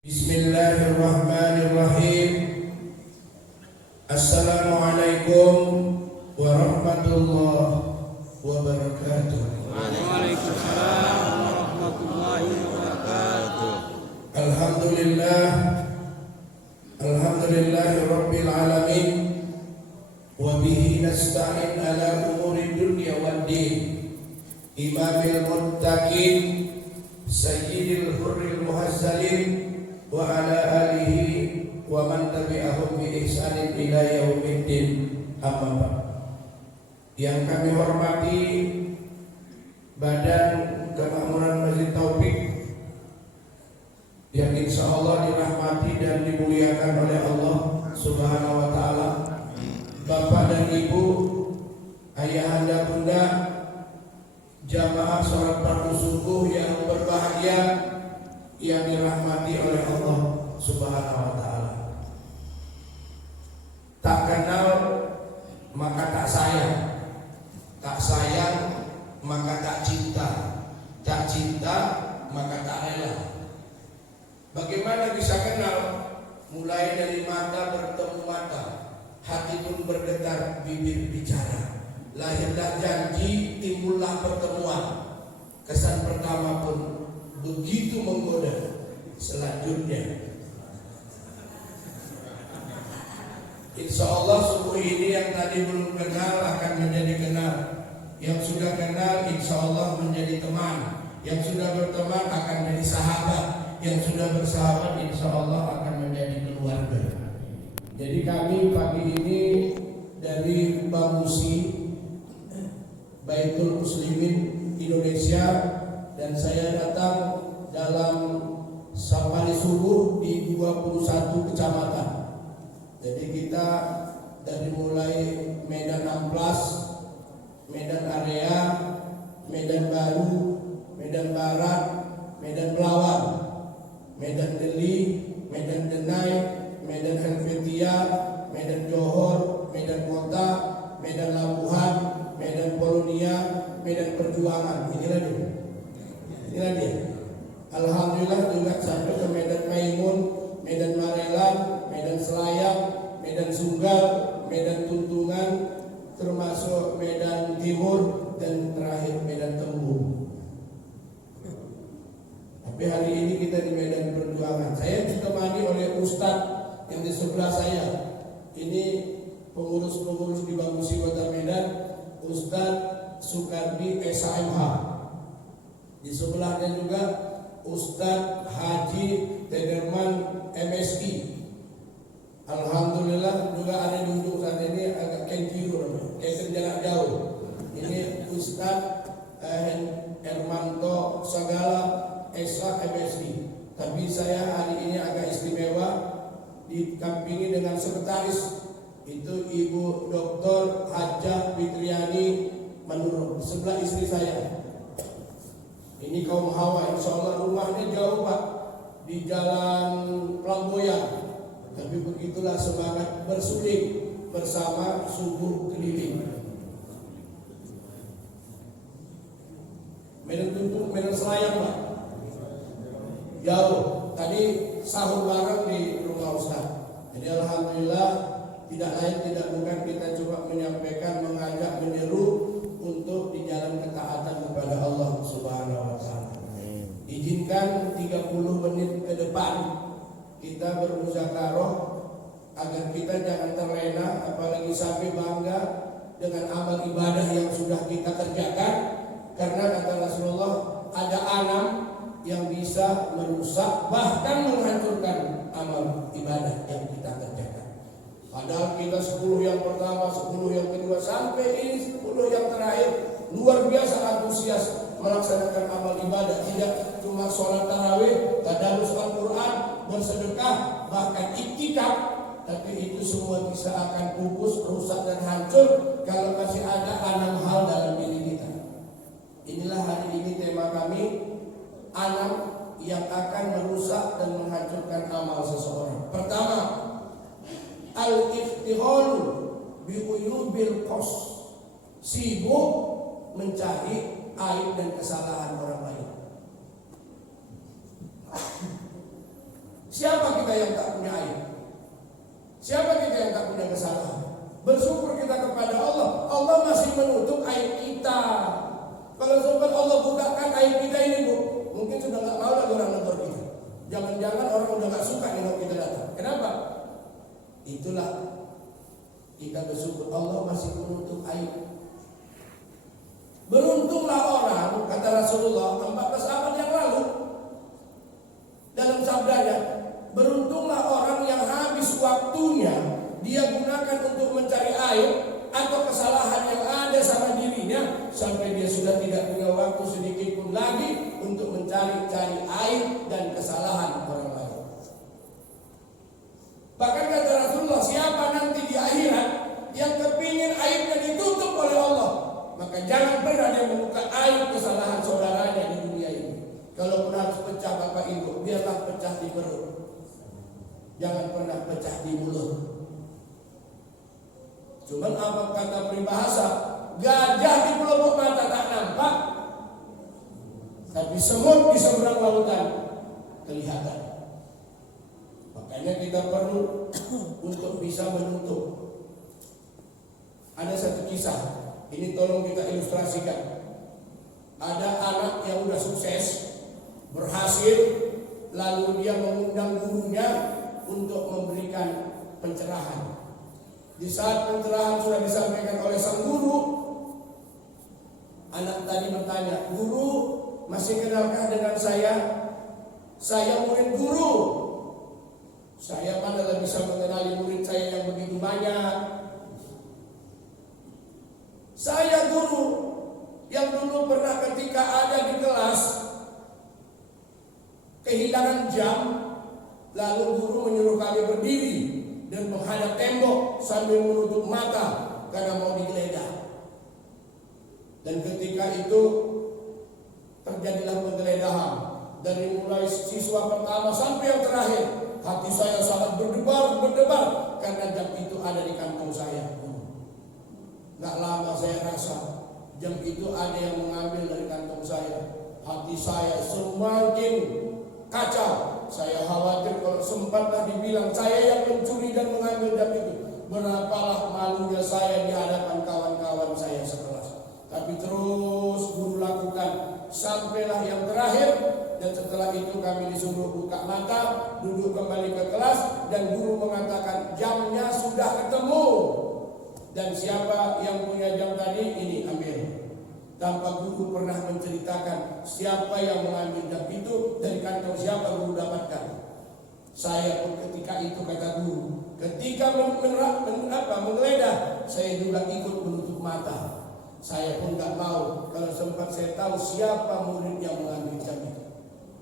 Bismillahirrahmanirrahim. Assalamualaikum warahmatullahi wabarakatuh. Waalaikumsalam warahmatullahi wabarakatuh. Alhamdulillahi rabbil alamin. Wa bihi nasta'in ala umuri dunya waddin. Imamil muttaqin, sayyidil hurril muhazzalin, wa ala alihi wa man tabi'ahum bi ihsanin ila yaumiddin. Amma ba'd. Yang kami hormati Badan Kemakmuran Masjid Taufik yang insyaallah dirahmati dan dimuliakan oleh Allah Subhanahu wa taala, Bapak dan Ibu, ayahanda bunda, jamaah sholat fardu subuh yang berbahagia yang dirahmati oleh Allah Subhanahu wa taala. Tak kenal maka tak sayang, tak sayang maka tak cinta, tak cinta maka tak rela. Bagaimana bisa kenal? Mulai dari mata bertemu mata, hati pun bergetar, bibir bicara, lahirlah janji, timbullah pertemuan. Kesan pertama pun begitu menggoda. Selanjutnya insya Allah subuh ini yang tadi belum kenal akan menjadi kenal, yang sudah kenal insya Allah menjadi teman, yang sudah berteman akan menjadi sahabat, yang sudah bersahabat insya Allah akan menjadi keluarga. Jadi kami pagi ini dari Bamusi Baitul Muslimin Indonesia, dan saya datang dalam safari subuh di 21 kecamatan. Jadi kita dari mulai Medan Amplas, Medan Area, Medan Baru, Medan Barat, Medan Belawan, Medan Deli, Medan Denai, Medan Helvetia, Medan Johor, Medan Kota, Medan Labuhan, Medan Polonia, Medan Perjuangan. Inilah dia. Alhamdulillah juga sampai ke Medan Maimun, Medan Marelan, Medan Selayang, Medan Sunggal, Medan Tuntungan, termasuk Medan Timur, dan terakhir Medan Tembung. Tapi hari ini kita di Medan Perjuangan. Saya ditemani oleh Ustadz yang di sebelah saya. Ini pengurus-pengurus di Bamusi Kota Medan, Ustadz Sukardi SHMH. Di sebelahnya juga Ustadz Haji Tederman MSI. Alhamdulillah juga ada di ujung saat ini agak kenkiru, kayak jarak jauh. Ini Ustadz Hermanto Sagala SH MSI. Tapi saya hari ini agak istimewa, dikampingi dengan sekretaris, itu Ibu Dr. Hajah Fitriani Manurung, sebelah istri saya. Ini kaum hawa, insya Allah rumahnya jauh Pak, di Jalan Pelamboyan. Tapi begitulah semangat bersuling bersama subuh keliling. Medan Tuntung, Medan Selayang Pak, jauh. Tadi sahur bareng di rumah Ustaz. Jadi alhamdulillah, tidak lain tidak bukan kita coba menyampaikan, mengajak, menyeru untuk di jalan ketaatan kepada Allah Subhanahu wa taala. Izinkan 30 menit ke depan kita bermusyawarah agar kita jangan terlena, apalagi sampai bangga dengan amal ibadah yang sudah kita kerjakan. Karena kata Rasulullah, ada 6 yang bisa merusak bahkan menghancurkan amal ibadah yang kita kerjakan. Padahal kita 10 yang pertama, 10 yang kedua, sampai ini 10 yang terakhir luar biasa antusias melaksanakan amal ibadah. Tidak cuma sholat tarawih, tadarus Al-Quran, bersedekah, bahkan iktikaf. Tapi itu semua bisa akan pupus, rusak dan hancur kalau masih ada 6 hal dalam diri kita. Inilah hari ini tema kami, 6 yang akan merusak dan menghancurkan amal seseorang. Pertama, al-iftihalu bi'uyubil qas, sibuk mencari aib dan kesalahan orang lain. kita yang tak punya aib? Siapa kita yang tak punya kesalahan? Bersyukur kita kepada Allah. Allah masih menutup aib kita. Kalau sempat Allah bukakan aib kita ini, Bu, mungkin sudah nggak mau lagi orang nonton kita. Jangan-jangan orang udah nggak suka nengok kita datang. Kenapa? Itulah kita bersyukur Allah masih menutup aib. Beruntunglah orang, kata Rasulullah 14 abad yang lalu dalam sabdanya, beruntunglah orang yang habis waktunya dia gunakan untuk mencari aib atau kesalahan yang ada sama dirinya sampai dia sudah tidak punya waktu sedikit pun lagi untuk mencari-cari aib dan kesalahan orang lain. Bahkan kata Rasulullah, siapa nanti di akhirat yang kepingin aibnya ditutup oleh Allah, maka jangan pernah dia membuka aib kesalahan saudaranya di dunia ini. Kalaupun harus pecah Bapak Ibu, biarlah pecah di perut, jangan pernah pecah di mulut. Cuman apa kata peribahasa, gajah di pelupuk mata tak nampak, tapi semut di seberang lautan kelihatan. Makanya kita perlu untuk bisa menutup. Ada satu kisah, ini tolong kita ilustrasikan. Ada anak yang udah sukses, berhasil, lalu dia mengundang gurunya untuk memberikan pencerahan. Di saat pencerahan sudah disampaikan oleh sang guru, anak tadi bertanya, "Guru, masih kenalkah dengan saya? Saya murid guru. Saya padahal bisa mengenali murid saya yang begitu banyak. Saya guru yang dulu pernah ketika ada di kelas kehilangan jam, lalu guru menyuruh kami berdiri dan menghadap tembok sambil menutup mata karena mau digeledah. Dan ketika itu terjadilah penggeledahan. Dari mulai siswa pertama sampai yang terakhir, hati saya sangat berdebar karena jam itu ada di kantong saya. Gak lama saya rasa jam itu ada yang mengambil dari kantong saya. Hati saya semakin kacau. Saya khawatir kalau sempatlah dibilang saya yang mencuri dan mengambil jam itu, berapalah malunya saya di hadapan kawan-kawan saya sekelas. Tapi terus guru lakukan sampailah yang terakhir. Dan setelah itu kami disuruh buka mata, duduk kembali ke kelas, dan guru mengatakan jamnya sudah ketemu. Dan siapa yang punya jam tadi, ini ambil. Tanpa guru pernah menceritakan siapa yang mengambil jam itu, dari kantong siapa guru dapatkan. Saya pun ketika itu, kata guru, ketika menggeledah, saya juga ikut menutup mata. Saya pun tak mau kalau sempat saya tahu siapa murid yang mengambil jam itu.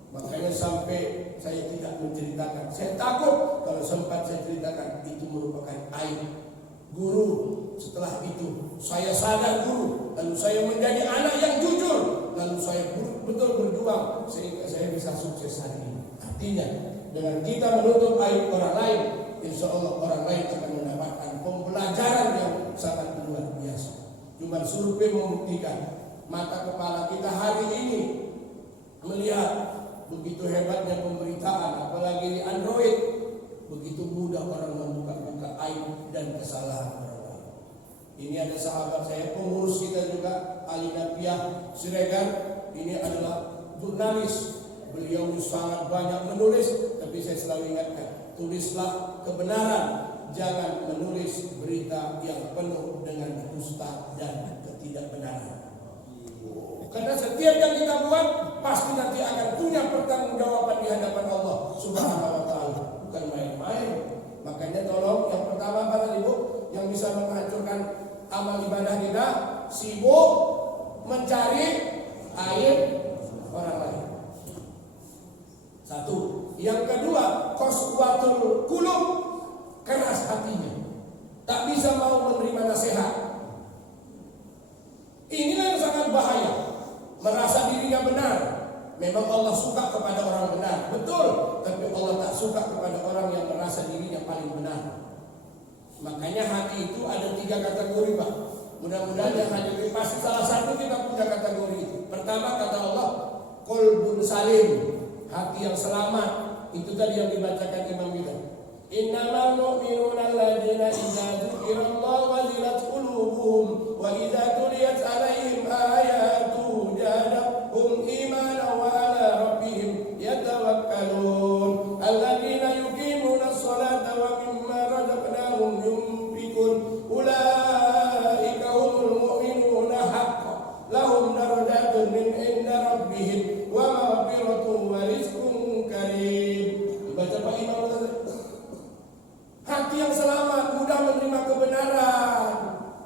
Makanya sampai saya tidak menceritakan. Saya takut kalau sempat saya ceritakan itu merupakan aib. Guru, setelah itu saya sadar guru, lalu saya menjadi anak yang jujur, lalu saya betul berjuang sehingga saya bisa sukses hari ini. Artinya dengan kita menutup aib orang lain, insya Allah orang lain akan mendapatkan pembelajaran yang sangat luar biasa. Cuma survei membuktikan mata kepala kita hari ini melihat begitu hebatnya pemberitaan, apalagi di Android, begitu mudah orang membuka-buka aib dan kesalahan orang lain. Ini ada sahabat saya, pengurus kita juga, Ali Nafiah Siregar. Ini adalah jurnalis. Beliau sangat banyak menulis, tapi saya selalu ingatkan, tulislah kebenaran, jangan menulis berita yang penuh dengan dusta dan ketidakbenaran. Karena setiap yang kita buat pasti nanti akan punya pertanggungjawaban di hadapan Allah Subhanahu wa taala, bukan main-main. Makanya tolong yang pertama Bapak Ibu yang bisa menghancurkan amal ibadah kita, sibuk mencari aib orang lain. Satu. Yang kedua, qaswatul qulub, keras hatinya, tak bisa mau menerima nasihat. Inilah yang sangat bahaya. Merasa dirinya benar. Memang Allah suka kepada orang benar, betul. Tapi Allah tak suka kepada orang yang merasa dirinya paling benar. Makanya hati itu ada 3 kategori, Pak. Mudah-mudahan yang hadir pasti salah satu kita punya kategori itu. Pertama kata Allah, qalbun salim, hati yang selamat, Itu tadi yang dibacakan imam kita. Innamal mu'minuna alladzina idza dzukirallahu wajilat qulubuhum wa idza tuliyat 'alaihim ayatuhu zadatuhum imanan wa 'ala rabbihim yatawakkalun alladzina yuqimuna as-salata wa mimma razaqnahum yunfiqun ulaika humul mu'minuna haqqan lahum darajatun min 'inda rabbihim wa maghfiratun wa rizqun karim. Baca Pak Imam tadi. Hati yang selamat, mudah menerima kebenaran,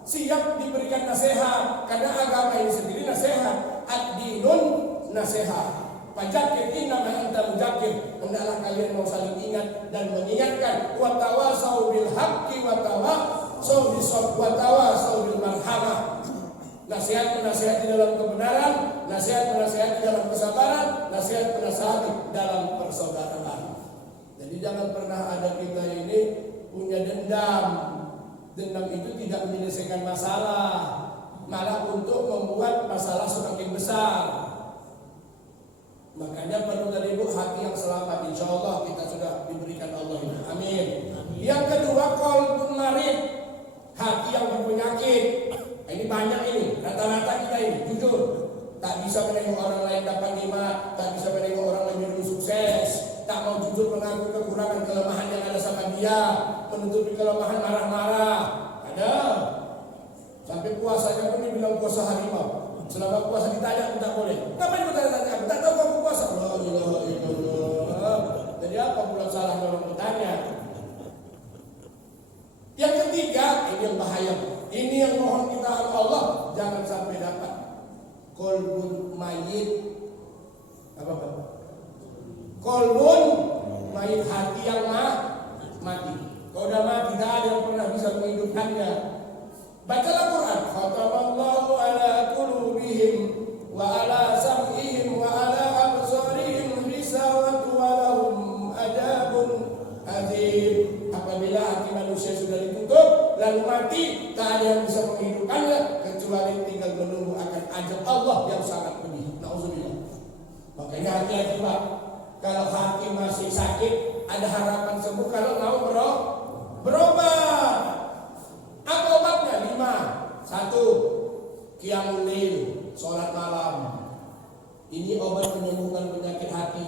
siap diberikan nasihat, karena agama ini sendiri nasihat. Ad-dinun nasihat. Fadzakir innama anta mudzakir. Hendaklah kalian mau saling ingat dan mengingatkan. Wa tawasau bil haqqi wa tawasau bis sabr wa tawasau bil marhamah. Nasihat menasihati dalam kebenaran, nasihat menasihati dalam kesabaran, nasihat menasihati dalam persaudaraan. Jadi jangan pernah ada kita ini punya dendam. Dendam itu tidak menyelesaikan masalah, malah untuk membuat masalah semakin besar. Makanya perlu dari ibu hati yang selamat. Insya Allah kita sudah diberikan Allah ini. Amin. Yang kedua, qalbun marid, hati yang berpenyakit. Ini banyak ini, rata-rata kita ini jujur tak bisa menengok orang lain dapat nikmat, tak bisa menengok orang lain lebih sukses, tak mau jujur mengaku kekurangan kelemahan yang ada sama dia, menutupi kelemahan marah-marah. Ada sampai puasanya pun dibilang puasa harimau. Selama puasa ditanya tidak boleh. Ngapain bertanya-tanya? Tak tahu kamu puasa. La ilaha illallah. Jadi apa pula salah orang bertanya? Yang ketiga, ini yang bahaya. Ini yang mohon kita Allah jangan sampai dapat qalbun mayit. Apa? Qalbun mayit, hati yang mati. Kalau udah mati tidak ada yang pernah bisa menghidupkannya. Bacalah Quran. Khatamallahu ala qulubihim wa ala sam'ihim wa ala absarihim ghisawatu wa lahum adabun adzim. Apabila hati manusia sudah ditutup lalu mati, tak ada yang bisa menghidupkannya kecuali tinggal menunggu akan ajal Allah yang sangat pedih. Nauzubillah. Makanya hati-hati Pak. Kalau hati masih sakit, ada harapan sembuh kalau mau berobat. Apa obatnya? 5. 1. Qiyamul lail, salat malam. Ini obat menyembuhkan penyakit hati.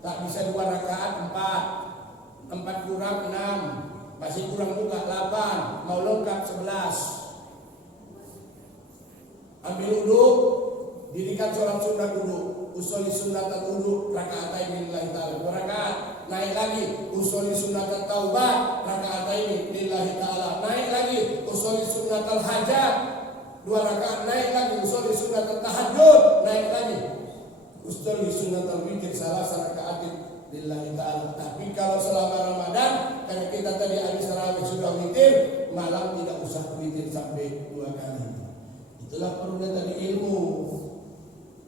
Tak bisa 2 rakaat 4. 4 kurang 6. Masih kurang juga 8. Mau lengkap 11. Ambil wudu, dirikan sholat sunnah dulu. Usoli sunnatul wudu raka'atain lillahi ta'ala 2 rakaat. Naik lagi usoli sunnatul taubah raka'atain lillahi ta'ala. Naik lagi usoli sunnatul hajat 2 rakaat. Naik lagi usoli sunnatul tahajud. Naik lagi usoli sunnatul witir salah raka'atin lillahi ta'ala. Tapi kalau selama Ramadan, karena kita tadi habis tarawih sudah witir, malam tidak usah witir sampai 2 kali. Itulah perlunya tadi ilmu.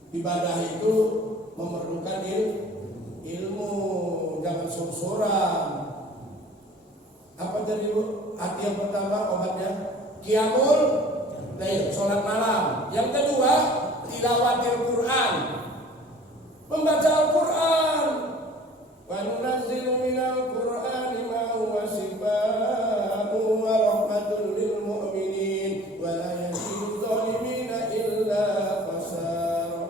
Ibadah itu memerlukan ilmu, jangan sor-soran. Apa tadi Bu? Hati yang pertama obatnya qiyamul lail, salat malam. Yang kedua, tilawatil Quran, membaca Al-Quran. Wa nunazzilu minal Qur'ani ma huwa shifaa'un wa rahmatun lil mu'minin wa la yazidu adh-dhalimina illa khasara.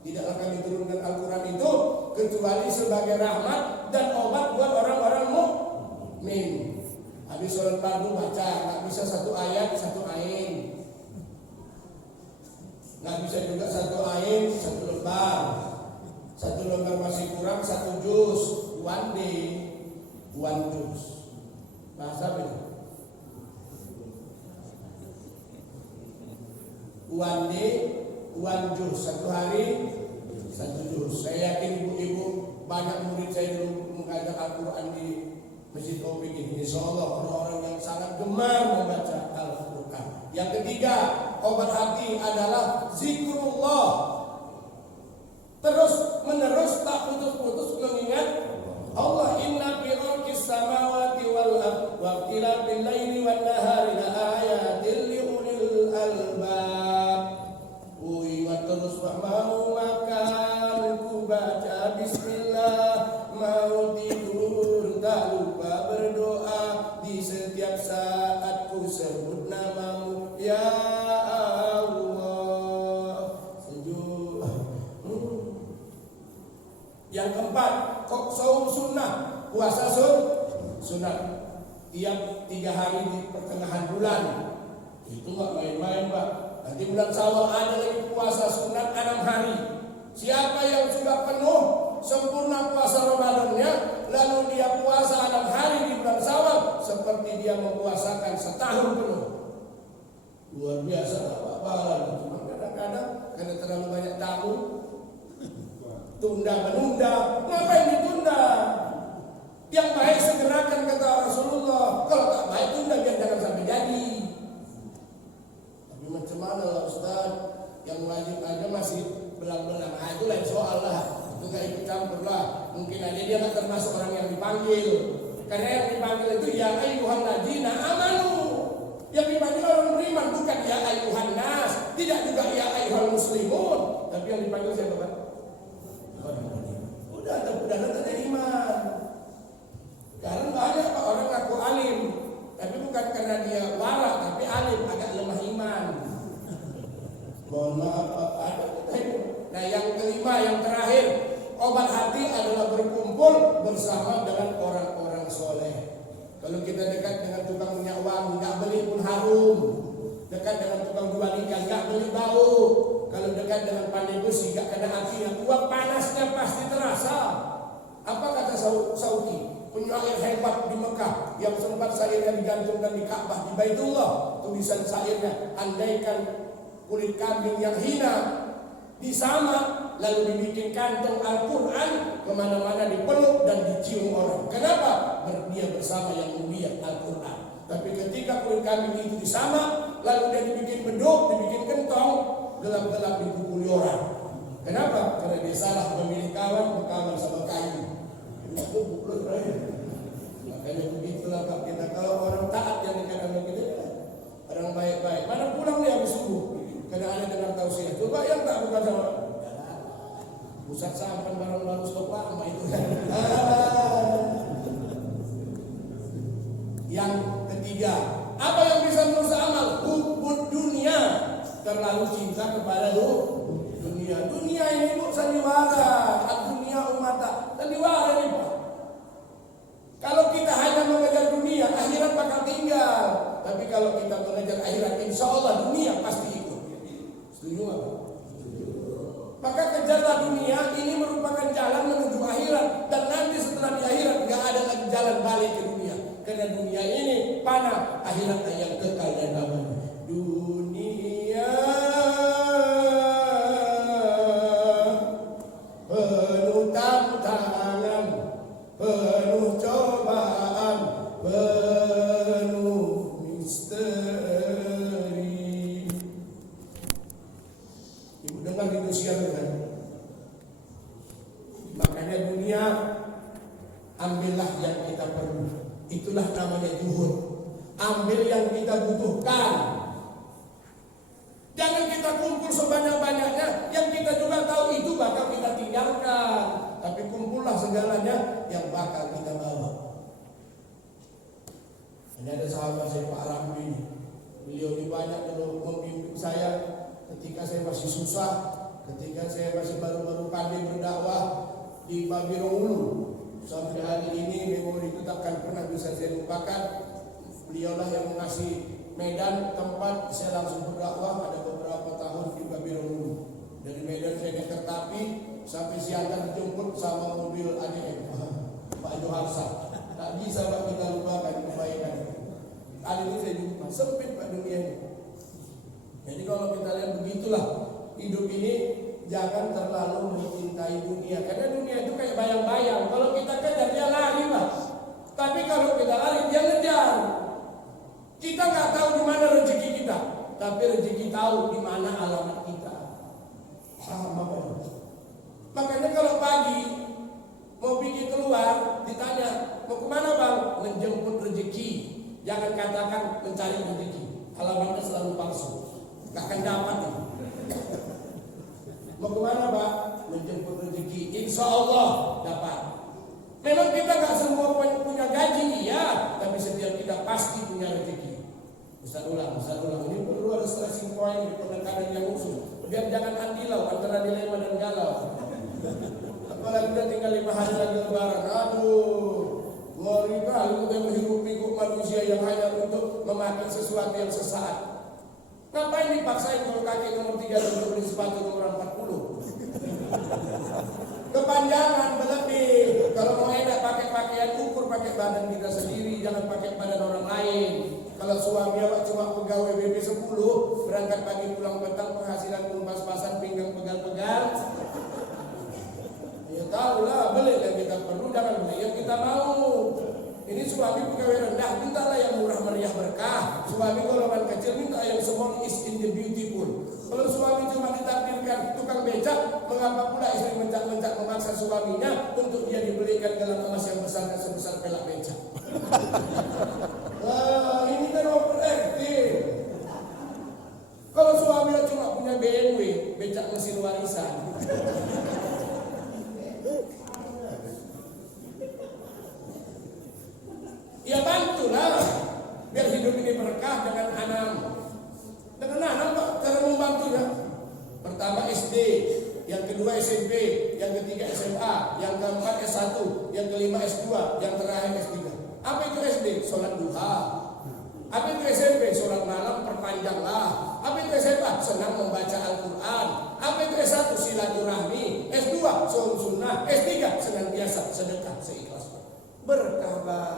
Tidaklah kami turunkan Al-Quran itu kecuali sebagai rahmat dan obat buat orang-orang mukmin. Habis sholat fardu baca, nggak bisa 1 ayat 1 ain, nggak bisa juga 1 ain 1 lembar. 1 lembar masih kurang 1 juz. One juz. Bahasa apa itu? One juz. 1 hari 1 juz. Saya yakin ibu-ibu banyak murid saya dulu mengajar Al-Quran di Masjid Topik ini. Insyaallah orang-orang yang sangat gemar membaca Al-Quran. Yang ketiga, obat hati adalah zikrullah. Terus menerus tak putus-putus mengingat Allah. Inna fi khalqis samawati wal ardi wa ikhtilafil laili wan nahari la ayatin li ulil albab. Terus mau makan ku baca bismillah, mau tak lupa berdoa di setiap saat ku sebut namamu ya Allah. Sujud. Yang keempat, saum sunnah, puasa sunat. Tiap 3 hari di pertengahan bulan. Itu nggak main-main, Pak. Nanti bulan Syawal ada lagi puasa sunat 6 hari. Siapa yang sudah penuh sempurna puasa Ramadannya, lalu dia puasa 6 hari di bulan Syawal, seperti dia mempuasakan setahun penuh. Luar biasa, apa-apa. Cuma kadang-kadang karena terlalu banyak tamu, tunda-menunda. Ngapain ditunda? Yang baik segerakan, kata Rasulullah. Kalau tak baik tunda biar jangan sampai jadi. Tapi macam mana lah Ustaz? Yang wajib aja masih belang-belang. Nah itu lain soal lah. Itu gak ikut campur lah. Mungkin aja dia gak termasuk orang yang dipanggil. Karena yang dipanggil itu ya ayyuhan ladina amanu. Yang dipanggil orang beriman, bukan ya ayyuhan nas. Tidak juga ya ayyuhal muslimun. Tapi yang dipanggil siapa Pak? Udah ada iman. Karena banyak Pak orang ngaku alim, tapi bukan karena dia wara, tapi alim, agak lemah iman. Mohon maaf Pak, ada. Nah yang kelima, yang terakhir, obat hati adalah berkumpul bersama dengan orang-orang soleh. Kalau kita dekat dengan tukang minyak wangi, nggak beli pun harum. Dekat dengan tukang jual ikan, nggak beli bau. Kalau dekat dengan pandai besi, nggak kena apinya, uap panasnya pasti terasa. Apa kata Sauki? Penyair hebat di Mekah yang sempat syairnya digantungkan di Ka'bah di Baitullah. Tulisan syairnya, andaikan kulit kambing yang hina disamak lalu dibikin kantong Al-Quran, kemana-mana dipeluk dan dicium orang. Kenapa? Dia bersama yang mulia Al-Quran. Tapi ketika kulit kambing itu disamak lalu dia dibikin beduk, dibikin kentong, gelap-gelap dipukuli orang. Kenapa? Karena dia salah memilih kawan, berkawan sama kayu. Makanya begitulah Pak kita. Kalau orang taat yang dikatakan kita, orang baik-baik, mana pulang dia habis subuh? Karena ada dengar tausiah. Coba yang tak bukan sama pusat sampan barang baru stok lama itu. Yang ketiga, apa yang bisa merusak amal? Hubbud dunia, terlalu cinta kepada dunia. Dunia ini bu sandiwara, dunia umata, sandiwara ini Pak. Kalau kita hanya mengejar dunia, akhirat bakal tinggal. Tapi kalau kita mengejar akhirat, insya Allah dunia pasti ikut. Setuju nggak Pak? Maka kejarlah dunia, ini merupakan jalan menuju akhirat. Dan nanti setelah di akhirat nggak ada lagi jalan balik ke dunia. Karena dunia ini panah, akhirat yang kekal dan abadi. Dunia penuh tantangan, penuh cobaan, penuh misteri. Ibu dengar itu siang kan? Makanya dunia ambillah yang kita perlu. Itulah namanya zuhud. Ambil yang kita butuhkan. Jangan kita kumpul sebanyak-banyaknya yang kita juga tahu itu bakal kita tinggalkan. Tapi kumpullah segalanya yang bakal kita bawa. Ini ada sahabat saya Pak Ramli. Beliau ini banyak dulu membimbing saya ketika saya masih susah, ketika saya masih baru-baru pandai berdakwah di Babirongulu. Sampai hari ini memori itu takkan pernah bisa saya lupakan. Beliaulah yang mengasih medan tempat saya langsung berdakwah ada beberapa tahun di Babirongulu. Dari Medan saya ke Kertapi sampai siangan dijemput sama mobil ADM Pak Joharsa. Tak bisa Pak kita lupakan kebaikan. Kali ini saya jumpa sempit Pak dunia ini. Jadi kalau kita lihat begitulah hidup ini, jangan terlalu mencintai dunia. Karena dunia itu kayak bayang-bayang. Kalau kita kejar dia lari Pak. Tapi kalau kita lari dia ngejar. Kita nggak tahu di mana rezeki kita, tapi rezeki tahu di mana alamat kita. Sama Pak. Makanya kalau pagi mau pergi keluar ditanya mau kemana Bang? Menjemput rezeki. Jangan katakan mencari rezeki. Alamatnya selalu palsu. Gak akan dapat nih. Mau kemana Pak? Menjemput rezeki. Insya Allah dapat. Memang kita gak semua punya Ustaz ulang. Ini perlu ada stressing point di penekanan yang khusus. Biar jangan andilau antara dilema dan galau. Apalagi udah tinggal 5 hari lagi lebaran. Aduh, ngeri kali kita menghirup-pikuk manusia yang hanya untuk memakai sesuatu yang sesaat. Ngapain dipaksain kalau kaki nomor 3 dan beli sepatu nomor 40? Kepanjangan berlebih. Kalau mau enak pakai pakaian, ukur pakai badan kita sendiri, jangan pakai badan orang lain. Kalau suami awak cuma pegawai BP 10, berangkat pagi pulang petang, penghasilan pun pas-pasan, pinggang pegal-pegal. Ya tahulah, beli yang kita perlu, jangan beli yang kita mau. Ini suami pegawai rendah, mintalah yang murah meriah berkah. Suami golongan kecil, minta yang small is in the beautiful. Kalau suami cuma ditakdirkan tukang becak, mengapa pula istri mencak-mencak memaksa suaminya untuk dia dibelikan gelang emas yang besar dan sebesar pelak becak? Nah, ini kan overacting. Kalau suaminya cuma punya BMW, becak mesin warisan. Ya bantulah biar hidup ini berkah dengan anak. Dengan anak Pak, cara membantunya. Pertama SD, yang kedua SMP, yang ketiga SMA, yang keempat S1, yang kelima S2, yang terakhir S3. Apa itu SD? Sholat duha. Apa itu SMP? Sholat malam perpanjanglah. Apa itu SMA? Senang membaca Al-Quran. Apa itu S1? Silaturahmi. S2 sholat sunnah. S3 senantiasa sedekah seikhlasnya. Berkah Pak.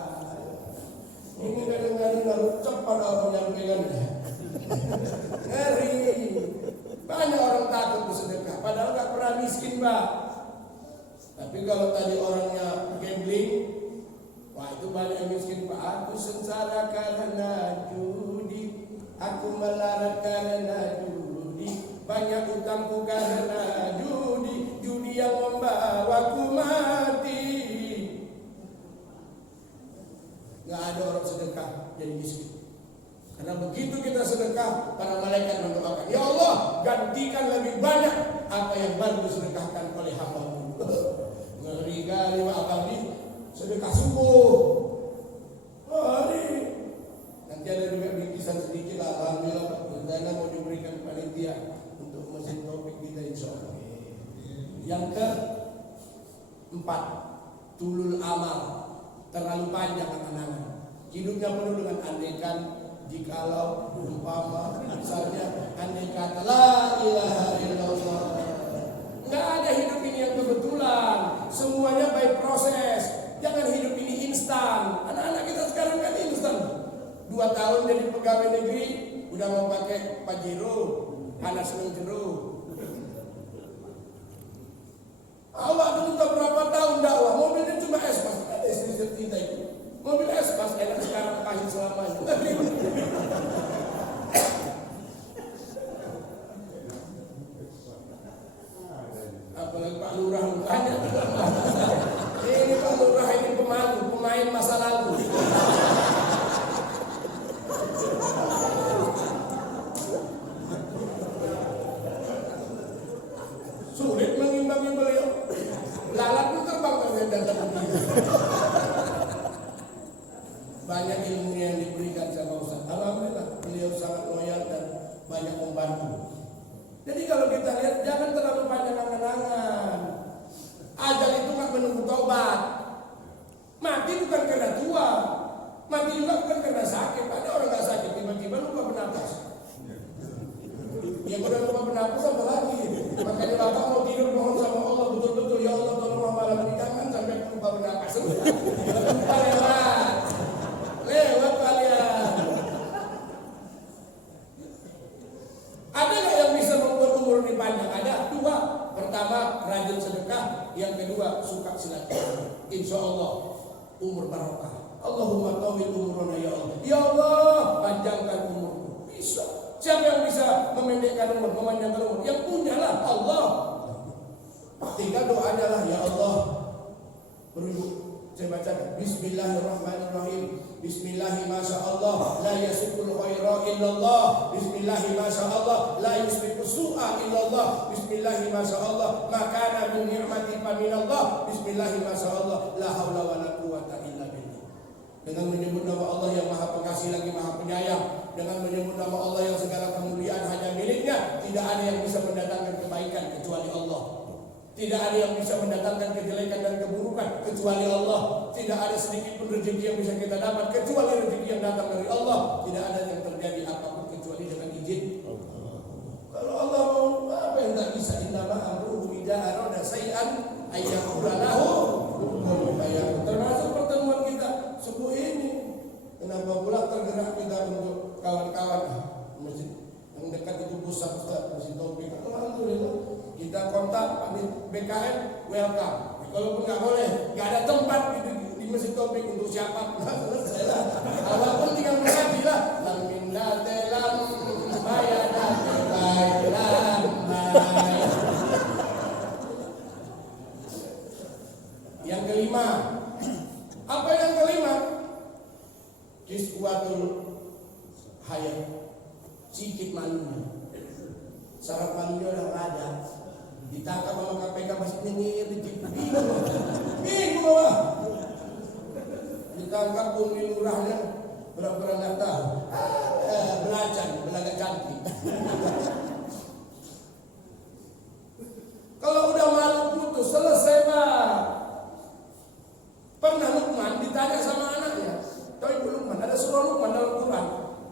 Ini kadang-kadang harus cepat orang menyampaikannya. Ngeri. Banyak orang takut bersedekah, padahal gak pernah miskin Pak. Tapi kalau tadi orangnya gambling, wah itu banyak yang miskin Pak. Aku sengsara karena judi, aku melarat karena judi, banyak utangku karena judi, judi yang membawaku mati. Gak ada orang sedekah jadi miskin. Karena begitu kita sedekah, para malaikat mendoakan, ya Allah, gantikan lebih banyak apa yang baru disedekahkan oleh hamba-Mu. Ngeri kali Pak Abadi, sedekah subuh. Hari nanti ada juga bingkisan sedikit lah, alhamdulillah Pak. Dana mau diberikan panitia untuk mesin topik kita insya Allah. Yang keempat, tulul amal, terlalu panjang anak-anak. Hidupnya penuh dengan andaikan. Jikalau umpama misalnya andai kata la ilaha illallah. Enggak ada hidup ini yang kebetulan, semuanya by proses. Jangan hidup ini instan. Anak-anak kita sekarang kan instan. 2 tahun jadi pegawai negeri udah mau pakai Pajero, anak seneng jeruk. Awak dulu tak berapa tahun dakwah, mobilnya cuma Espas, ada istri kita itu. Mobil Espas enak sekarang pahit selamanya. Apalagi Pak Lurah mukanya. Ini Pak Lurah ini pemalu, pemain masa lalu. Sulit mengimbangi beliau. Lalat pun terbang dan begini. Banyak ilmu yang diberikan sama Ustaz. Alhamdulillah beliau sangat loyal dan banyak membantu. Jadi kalau kita lihat jangan terlalu panjang angan-angan. Ajal itu nggak menunggu taubat. Mati bukan karena tua, mati juga bukan karena sakit. Ada orang nggak sakit tiba-tiba lupa bernapas. Yang udah lupa bernapas apa lagi? Makanya bapak mau tidur mohon sama Allah betul-betul ya Allah tolong malam ini jangan sampai lupa bernapas. Lupa lewat kalian. Ada nggak yang bisa membuat umur ini panjang? Ada 2. Pertama rajin sedekah, yang kedua suka silaturahmi. Insya Allah umur barokah. Allahumma tawil umurana ya Allah. Ya Allah panjangkan umurku. Bisa. Siapa yang bisa memendekkan umur, memanjangkan umur? Yang punyalah Allah. Tinggal doanya lah ya Allah. Berhubung saya bacakan Bismillahirrahmanirrahim. Bismillahi masyaallah la yasukul khaira illallah. Bismillahi masyaallah la yusriku su'a illallah. Bismillahi masyaallah makana min ni'mati faminallah. Bismillahi masyaallah la haula wala quwata illa billah. Dengan menyebut nama Allah yang Maha Pengasih lagi Maha Penyayang, dengan tidak ada sedikit pun rezeki yang bisa kita dapat kecuali rezeki yang datang dari Allah. Tidak ada yang terjadi apapun kecuali dengan izin. Kalau Allah mau, apa yang tak bisa? Innama amruhu idza arada syai'an ayyaqula lahu kun fayakun. Termasuk pertemuan kita subuh ini. Kenapa pula tergerak kita untuk kawan-kawan masjid yang dekat itu pusat Masjid Taufik. Alhamdulillah kita kontak pamit BKM welcome. Kalaupun nggak boleh, nggak ada tempat di Masjid Taufik untuk siapa. Apapun tinggal mengaji lah. Lam minna telam bayadan bailan bay. Yang kelima, apa yang kelima? Kiswatul hayat, sikit malunya. Syarat malunya udah nggak ada. Ditangkap sama KPK masih nyengir, bingung lah. Ditangkap Bumi Lurahnya berapa nggak tahu. Belaga cantik. Kalau udah malu putus selesai Pak. Pernah Luqman ditanya sama anaknya. Tahu Ibu Luqman, ada surah Luqman dalam Quran.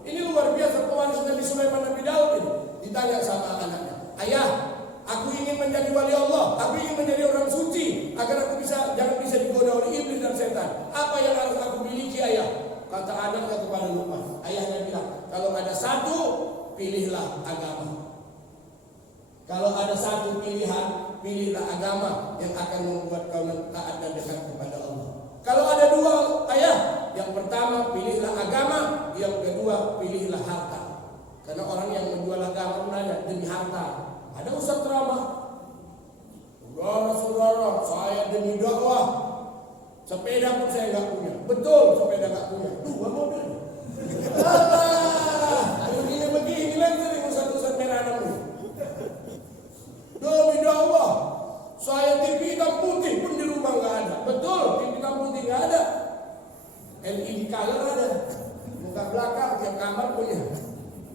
Ini luar biasa pewaris Nabi Sulaiman Nabi Daud ini. Ditanya sama anaknya, ayah, aku ingin menjadi wali Allah, aku ingin menjadi orang suci agar aku jangan bisa digoda oleh iblis dan setan. Apa yang harus aku miliki ayah? Kata anaknya kepada Luqman. Ayahnya bilang, kalau ada satu, pilihlah agama. Kalau ada satu pilihan, pilihlah agama yang akan membuat kau taat dan dekat kepada Allah. Kalau ada dua ayah, yang pertama pilihlah agama, yang kedua pilihlah harta. Karena orang yang menjual agama menanya demi harta. Ada ustaz ceramah, saudara-saudara, saya demi dakwah, sepeda pun saya nggak punya. Betul, sepeda nggak punya. 2 mobil. Begini lagi nih ustaz merah namanya. Demi dakwah, saya TV hitam putih pun di rumah nggak ada. Betul, TV hitam putih nggak ada. LED color ada. Muka belakang tiap kamar punya.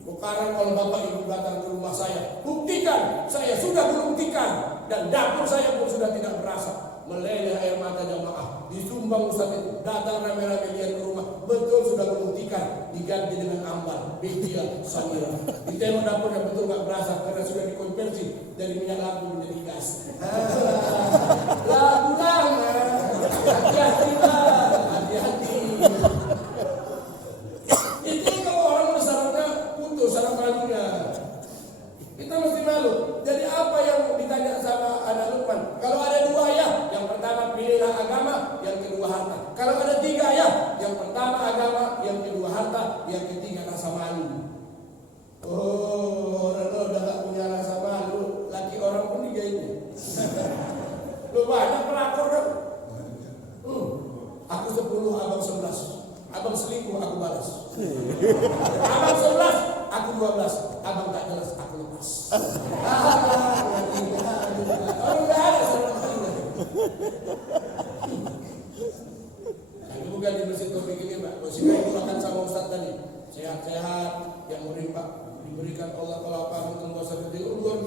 Sekarang kalau bapak ibu datang ke rumah saya, buktikan, saya sudah membuktikan, dan dapur saya pun sudah tidak berasa. Meleleh air mata jamaah, disumbang ustaz itu, datang rame-rame dia ke rumah, betul sudah membuktikan, diganti dengan ambal, Bedia, Samira. Di tembok dapurnya betul nggak berasa karena sudah dikonversi dari minyak lampu menjadi gas. Lagu lama, hati-hati lah, hati-hati. Itu kalau orang bersyaratnya putus syarat malunya. Kita mesti malu. Jadi apa yang ditanya sama anak Luqman? Kalau ada 2 ayah, yang pertama pilihlah agama, yang kedua harta. Kalau ada 3 ayah, yang pertama agama, yang kedua harta, yang ketiga rasa malu. Oh, orang udah gak punya rasa malu, laki orang pun digaitnya. Lu banyak pelakor kan? Aku 10, abang 11. Abang selingkuh, aku balas. Abang 11, aku 12. Abang tak jelas, aku lepas. Orang nggak ada sama bukan di Masjid Taufik ini Pak. Masih itu makan sama Ustaz tadi. Sehat-sehat, yang merimpah diberikan Allah kelapangan untuk puasa itu luar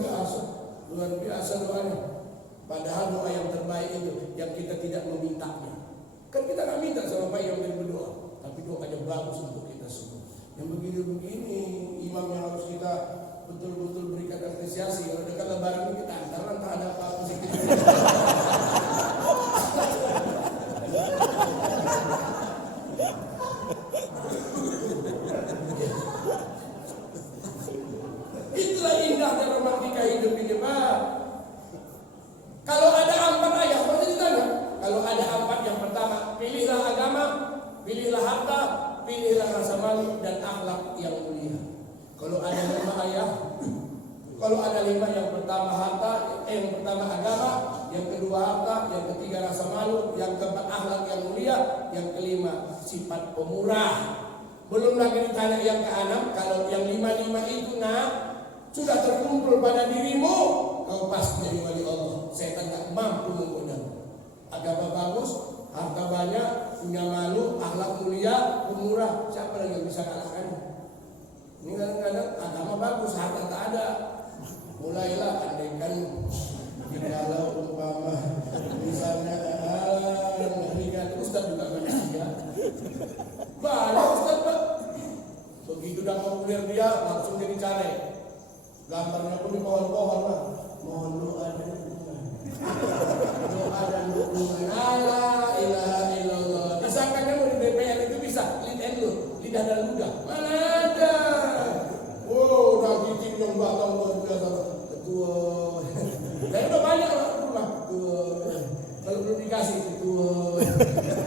biasa doanya. Padahal doa yang terbaik itu yang kita tidak memintanya. Kan kita nggak minta sama Pak yang berdoa, tapi doanya bagus untuk kita semua. Yang begini-begini imam yang harus kita betul-betul berikan apresiasi. Kalau dekat lebaran ini kita antar ada apa-apa sedikit. Itulah indahnya romantika hidup ini Pak. Kalau ada 4 ayat, pasti ditanya. Kalau ada 4, yang pertama pilihlah agama, pilihlah harta, pilihlah rasa malu dan akhlak yang mulia. Kalau ada 5 ayat, kalau ada 5, yang pertama harta, yang pertama agama, yang kedua harta, yang ketiga rasa malu, yang keempat akhlak yang mulia, yang kelima sifat pemurah. Belum lagi ditanya yang ke-6, kalau yang 5 itu sudah terkumpul pada dirimu, kau pasti jadi wali Allah. Setan tak mampu menggoda. Agama bagus, harta banyak, punya malu, akhlak mulia, pemurah, siapa lagi yang bisa kalahkannya? Ini kadang-kadang agama bagus, harta tak ada. Mulailah andaikan di Kalau umpama misalnya lihat Ustaz juga manusia. Banyak Ustaz Pak. Begitu dah populer dia langsung jadi caleg. Gambarnya pun di pohon-pohon Pak. Mohon doa dan dukungan. Doa dan dukungan. La ilaha illallah. Disangkanya mau di DPR itu bisa lidah dan ludah. Mana ada? Wow, udah gigit yang batang luar biasa. Ketua. Dan udah banyak lah rumah. Ketua. Kalau belum dikasih ketua.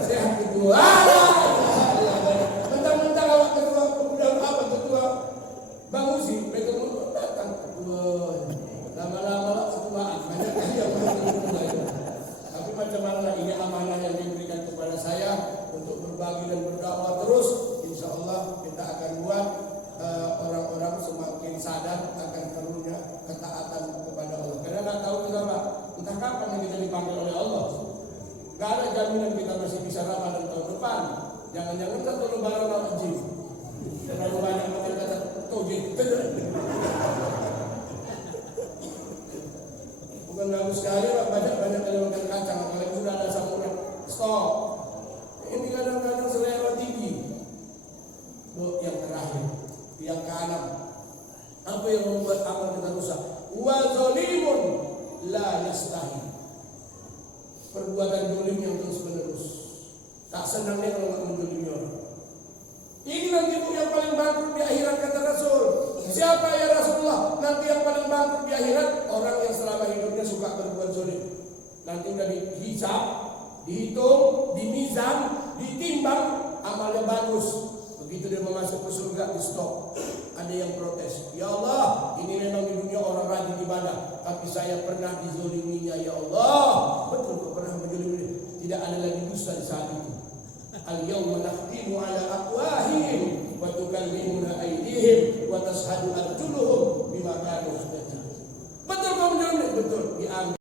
Sehat ketua. Mentang-mentang awak ketua pemuda apa ketua Bang Uzi, betul datang ketua. Lama-lama ketuaan banyak kali yang mulai. Tapi macam mana ini amanah yang diberikan kepada saya untuk berbagi dan berdakwah terus. Insya Allah kita akan buat orang-orang semakin sadar akan perlunya ketaatan kepada Allah. Karena nggak tahu kita Pak, entah kapan kita dipanggil oleh Allah. Gak ada jaminan kita masih bisa Ramadan tahun depan. Jangan-jangan satu lebaran wajib. Terlalu banyak orang kata tojik. Bukan bagus sekali Pak, banyak kali makan kacang. Apalagi sudah ada samuran. Stop. Ini kadang-kadang selera tinggi. Yang terakhir, yang keenam. Apa yang membuat amal kita rusak? Wa zalimun la yastahi. Perbuatan zalim yang terus menerus. Tak senangnya kalau nggak menzalimi orang. Ini nanti yang paling bangkrut di akhirat kata Rasul. Siapa ya Rasulullah? Nanti yang paling bangkrut di akhirat orang yang selama hidupnya suka berbuat zalim. Nanti udah dihisab, dihitung, dimizan, ditimbang, amalnya bagus. Begitu dia masuk ke surga di stop. Ada yang protes. Ya Allah, ini memang di dunia orang rajin ibadah, tapi saya pernah dizoliminya ya Allah. Betul kok pernah menzolimi. Tidak ada lagi dusta di saat itu. Al-yawma nakhtimu ala afwahihim wa tukallimuna aydihim wa tashhadu arjuluhum bima kanu yaksibun. Betul kok menzolimi? Betul. Diambil